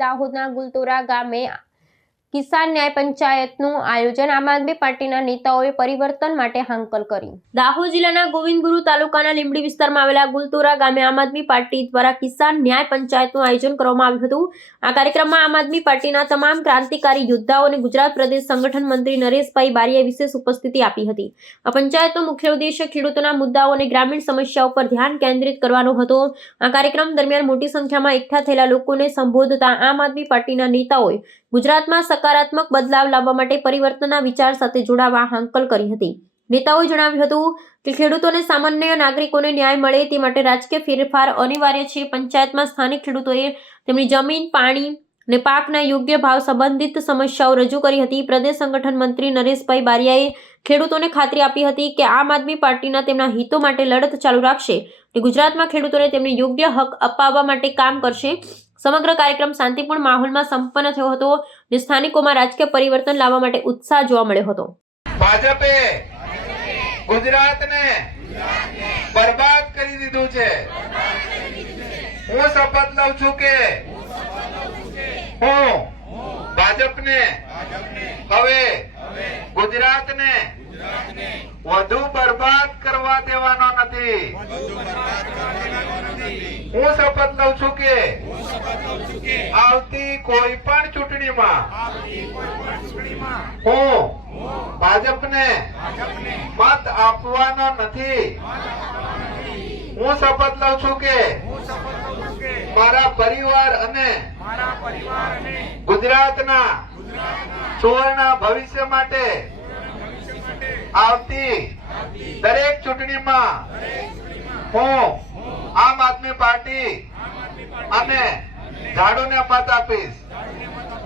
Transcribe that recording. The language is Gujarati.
દાહોદના ગુલતોરા ગામે કિસાન ન્યાય પંચાયતનું આયોજન આમ આદમી પાર્ટીના નેતાઓએ પરિવર્તન માટે હાંકલ કરી. દાહોદ જિલ્લાના ગોવિંદગુરુ તાલુકાના લીંબડી વિસ્તારમાં આવેલા ગુલતોરા ગામે આમ આદમી પાર્ટી દ્વારા કિસાન ન્યાય પંચાયતનું આયોજન કરવામાં આવ્યું હતું. આ કાર્યક્રમમાં આમ આદમી પાર્ટીના તમામ ક્રાંતિકારી યોદ્ધાઓ અને ગુજરાત પ્રદેશ સંગઠન મંત્રી નરેશભાઈ બારીએ વિશેષ ઉપસ્થિતિ આપી હતી. આ પંચાયતનો મુખ્ય ઉદ્દેશ્ય ખેડૂતોના મુદ્દાઓ અને ગ્રામીણ સમસ્યાઓ પર ધ્યાન કેન્દ્રિત કરવાનો હતો. આ કાર્યક્રમ દરમિયાન મોટી સંખ્યામાં એકઠા થયેલા લોકોને સંબોધતા આમ આદમી પાર્ટીના નેતાઓએ ગુજરાતમાં સકારાત્મક બદલાવ લાવવા માટે પરિવર્તનના વિચાર સાથે જોડાવા હાંકલ કરી હતી. નેતાઓએ જણાવ્યું હતું કે ખેડૂતોને સામાન્ય નાગરિકોને ન્યાય મળે તે માટે રાજકીય ફેરફાર અનિવાર્ય છે. પંચાયતમાં સ્થાનિક ખેડૂતોએ તેમની જમીન, પાણી અને પાકના યોગ્ય ભાવ સંબંધિત સમસ્યાઓ રજૂ કરી હતી. પ્રદેશ સંગઠન મંત્રી નરેશભાઈ બારિયાએ ખેડૂતોને ખાતરી આપી હતી કે આમ આદમી પાર્ટીના તેમના હિતો માટે લડત ચાલુ રાખશે ગુજરાતમાં ખેડૂતોને તેમને યોગ્ય હક અપાવવા માટે કામ કરશે. સમગ્ર કાર્યક્રમ શાંતિપૂર્ણ માહોલમાં સંપન્ન થયો હતો અને સ્થાનિકોમાં રાજકીય પરિવર્તન લાવવા માટે ઉત્સાહ જોવા મળ્યો હતો. ભાજપે ગુજરાતને બરબાદ કરી દીધું છે. હું શપથ લઉં છું કે હું ભાજપને હવે ગુજરાતને વધુ બરબાદ કરવા દેવાનો નથી. હું શપથ લઉં છું કે આવતી કોઈ પણ ચૂંટણીમાં હું ભાજપને મત આપવાનો નથી. હું શપથ લઉં છું કે મારા પરિવાર અને ગુજરાતના સુવર્ણ ભવિષ્ય માટે આવતી દરેક ચૂંટણીમાં હું આમ આદમી પાર્ટી અને ઝાડુને મત આપીશ.